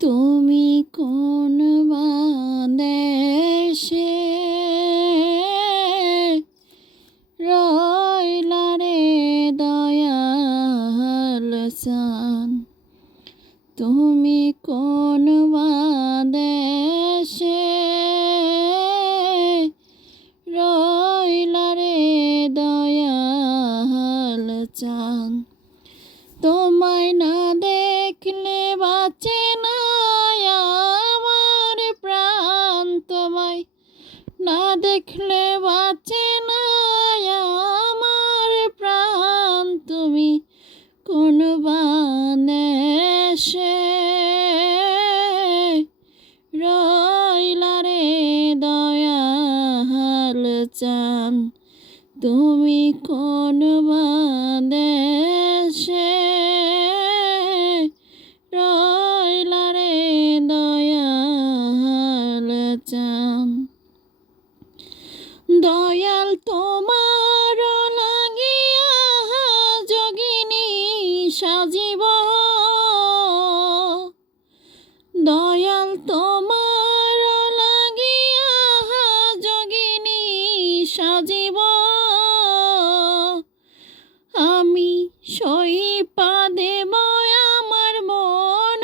তুমি কোন দেশে রইলা রে দয়াল সান? তুমি কোন না দেখলে বাঁচে না আমার প্রাণ। তুমি কোন বানেশে রইলা রে দয়াল চান। তুমি কোন দেশে তোমার লাগিয়া যোগিনী সাজিব। দয়াল তোমার লাগিয়া যোগিনী সাজিব। আমি সহিপা দেব আমার মন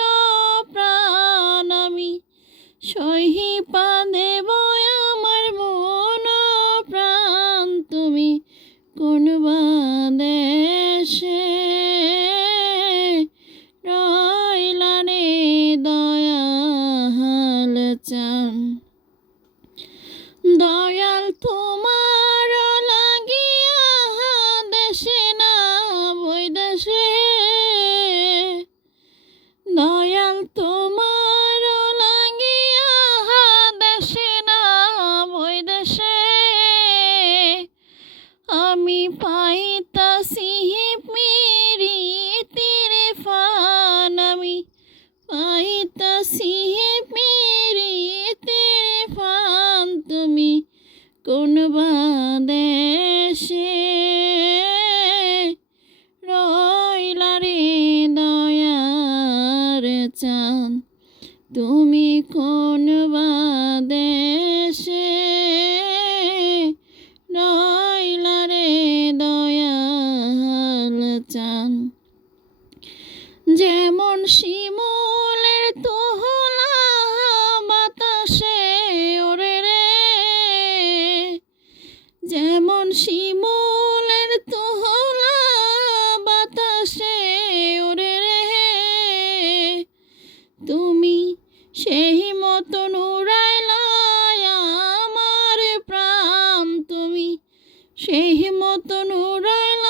প্রাণ। আমি সহিপা দেব দয়াল তোমার কোন দেশে রইলা রে দয়ার চান তুমি কোন দেশে রইলা রে দয়াল চান যেমন শিমুলের শিমুলের তোহলা বাতাসে ওরে রে তুমি সেই মতন উড়াইলা আমার প্রাণ। তুমি সেই মতন উড়াইলা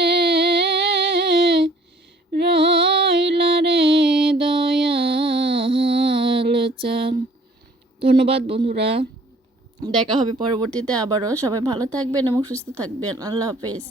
চান ধন্যবাদ বন্ধুরা। দেখা হবে পরবর্তীতে আবারও। সবাই ভালো থাকবেন এবং সুস্থ থাকবেন। আল্লাহ হাফেজ।